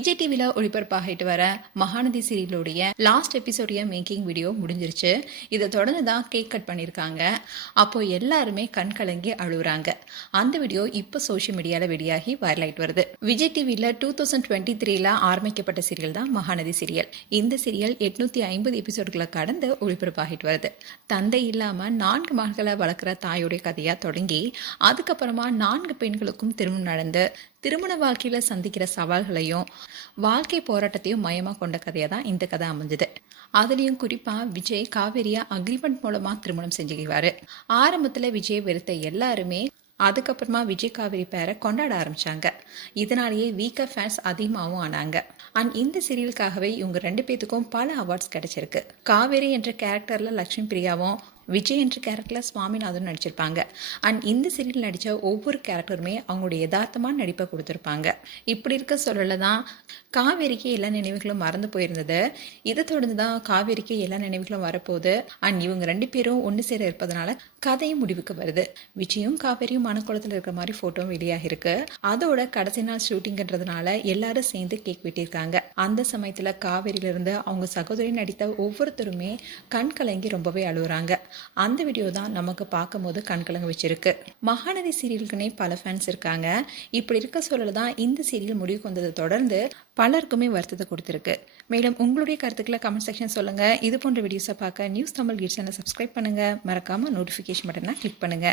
விஜய் டிவில ஒளிபரப்பாகிட்டு வர Mahanadi சீரியலுடைய last எபிசோடைய making video முடிஞ்சிருச்சு. இதை தொடர்ந்து தான் கேக் கட் பண்ணியிருக்காங்க. அப்போ எல்லாருமே கண் கலங்கி அழுகுறாங்க. அந்த வீடியோ இப்போ சோஷியல் மீடியால வெளியாகி வைரல் ஆயிட்டு வருது. விஜய் டிவில 2023 ஆரம்பிக்கப்பட்ட சீரியல் தான் மகாநதி சீரியல். இந்த சீரியல் 850 எபிசோடுகளை கடந்து ஒளிபரப்பாகிட்டு வருது. தந்தை இல்லாம 4 மகள்களை வளர்க்குற தாயுடைய கதையா தொடங்கி அதுக்கப்புறமா 4 பெண்களுக்கும் திருமணம் நடந்து திருமண வாழ்க்கையில சந்திக்கிற சவால்களையும் வாழ்க்கை போராட்டத்தையும் மையமா கொண்ட கதையா தான் இந்த கதை அமைஞ்சது. அதுலயும் குறிப்பா விஜய் காவேரியா அக்ரிமெண்ட் மூலமா திருமணம் செஞ்சுக்குவாரு. ஆரம்பத்துல விஜய் வெறுத்த எல்லாருமே அதுக்கப்புறமா விஜய் காவேரி பேரை கொண்டாட ஆரம்பிச்சாங்க. இதனாலேயே வீக்கா ஃபேன்ஸ் அதிகமாகவும் ஆனாங்க. அண்ட் இந்த சீரியலுக்காகவே இவங்க 2 பேத்துக்கும் பல அவார்ட்ஸ் கிடைச்சிருக்கு. காவேரி என்ற கேரக்டர்ல லட்சுமி பிரியாவும் விஜய் என்ற கேரக்டரில் சுவாமிநாதன் நடிச்சிருப்பாங்க. அண்ட் இந்த சீரியல் நடித்த ஒவ்வொரு கேரக்டருமே அவங்களுடைய யதார்த்தமான நடிப்பை கொடுத்துருப்பாங்க. இப்படி இருக்க சொல்லல தான் காவேரிக்கு எல்லா நினைவுகளும் மறந்து போயிருந்தது. இதை தொடர்ந்து தான் காவேரிக்கு எல்லா நினைவுகளும் வரப்போகுது. அண்ட் இவங்க 2 பேரும் ஒன்று சேர இருப்பதனால கதையும் முடிவுக்கு வருது. விஜயும் காவேரியும் மனக்குளத்தில் இருக்கிற மாதிரி ஃபோட்டோ வெளியாக இருக்கு. அதோட கடைசி நாள் ஷூட்டிங்கிறதுனால எல்லாரும் சேர்ந்து கேக் வெட்டியிருக்காங்க. அந்த சமயத்தில் காவேரியிலிருந்து அவங்க சகோதரி நடித்த ஒவ்வொருத்தருமே கண் கலங்கி ரொம்பவே அழுகுறாங்க. அந்த வீடியோ தான் நமக்கு பார்க்கும் போது கண்கலங்க வச்சிருக்கு. மகாநதி சீரியலுக்குனே பல ஃபேன்ஸ் இருக்காங்க. இப்படி இருக்க சொல்லல தான் இந்த சீரியல் முடிவுக்கு வந்ததை தொடர்ந்து பலருக்குமே வருத்தத்தை கொடுத்துருக்கு. மேலும் உங்களுடைய கருத்துக்களை கமெண்ட் செக்ஷன் சொல்லுங்க. இது போன்ற வீடியோஸை பார்க்க நியூஸ் தமிழ் கிட்ஸ் சேனலை சப்ஸ்கிரைப் பண்ணுங்க. மறக்காம நோட்டிஃபிகேஷன் பட்டனை கிளிக் பண்ணுங்க.